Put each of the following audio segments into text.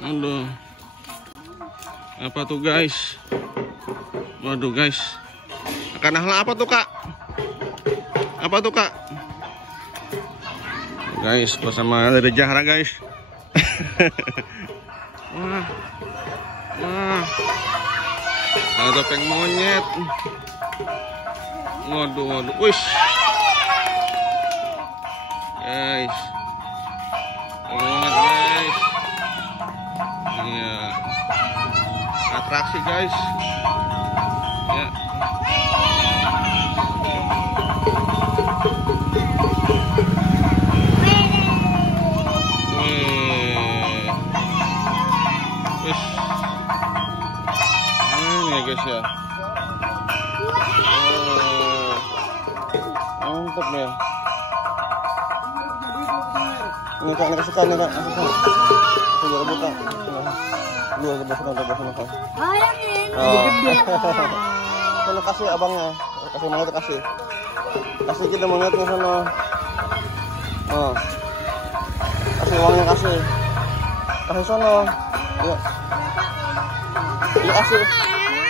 Aduh. Apa tuh guys? Waduh guys. Akan hal apa tuh kak? Apa tuh kak? Guys, bersama dari Zahra guys. Wah. Wah. Ada topeng monyet. Waduh, waduh. Wish. Guys. Monyet guys. Iya. Atraksi guys. Ya. Ini guys ya. Mantap ya. Ini kak, ini kesukaan nih kak. Sudah buka. Lu bosan. Sana kasih abangnya, kasih monyet kasih. Kasih kita monyetnya sana. Oh. Kasih uangnya kasih. Kasih sana. Yuk. Iya kasih.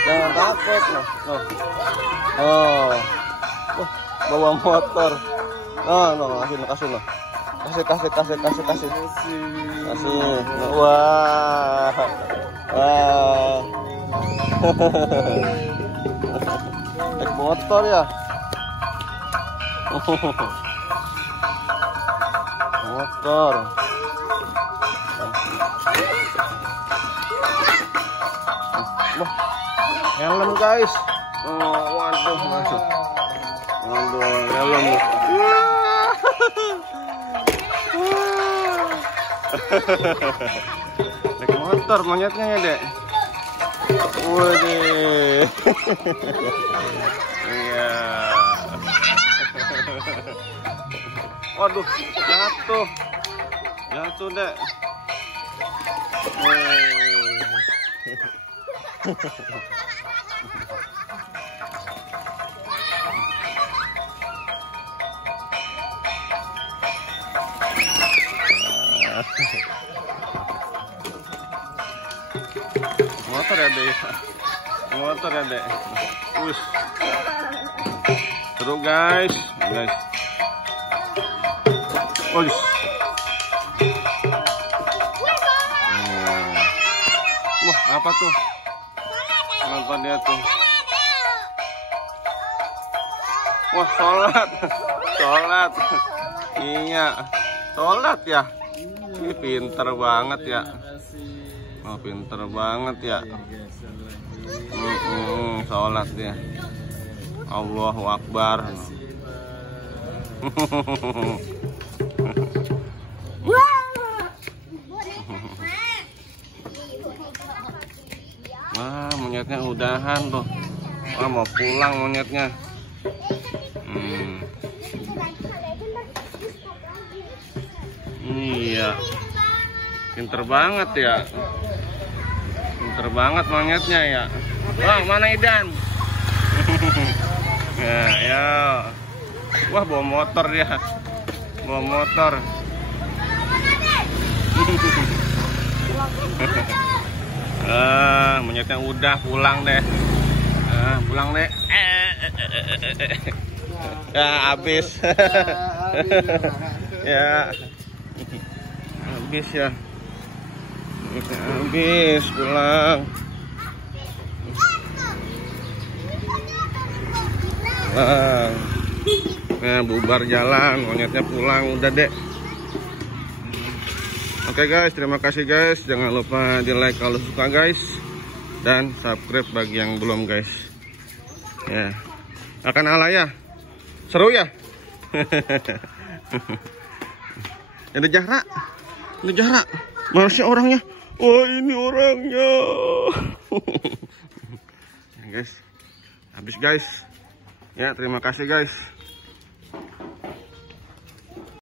Jangan takut noh. Oh. Bawa motor. Kasih noh. Kasih. Wah. Naik motor ya. Motor. Helm guys. Waduh masuk. Waduh helm. Naik motor monyetnya ya dek. Waduh. Iya. Waduh jatuh dek. Motor ya dek. Wih. Seru guys. Wih. Wah apa tuh? Apa dia tuh? Wah sholat. Iya. Sholat ya. Ini pinter banget ya. Oh pinter banget ya. Sholat ya. Allahu Akbar. Wah monyetnya udahan tuh. Wah mau pulang monyetnya. Iya. Pinter banget ya. Pinter banget monyetnya ya. Wah mana Idan? Ya. Wah bawa motor dia. Bawa motor. Monyetnya udah pulang deh. Pulang deh. Ya habis. Ya. Habis ya. Habis pulang. Nah, bubar jalan, monyetnya pulang udah dek. Oke guys, terima kasih guys. Jangan lupa di like kalau suka guys, dan subscribe bagi yang belum guys. Ya, akan ala ya, seru ya. Ada Zahra, mana sih orangnya? Wah ini orangnya. Guys, habis guys. Ya terima kasih guys.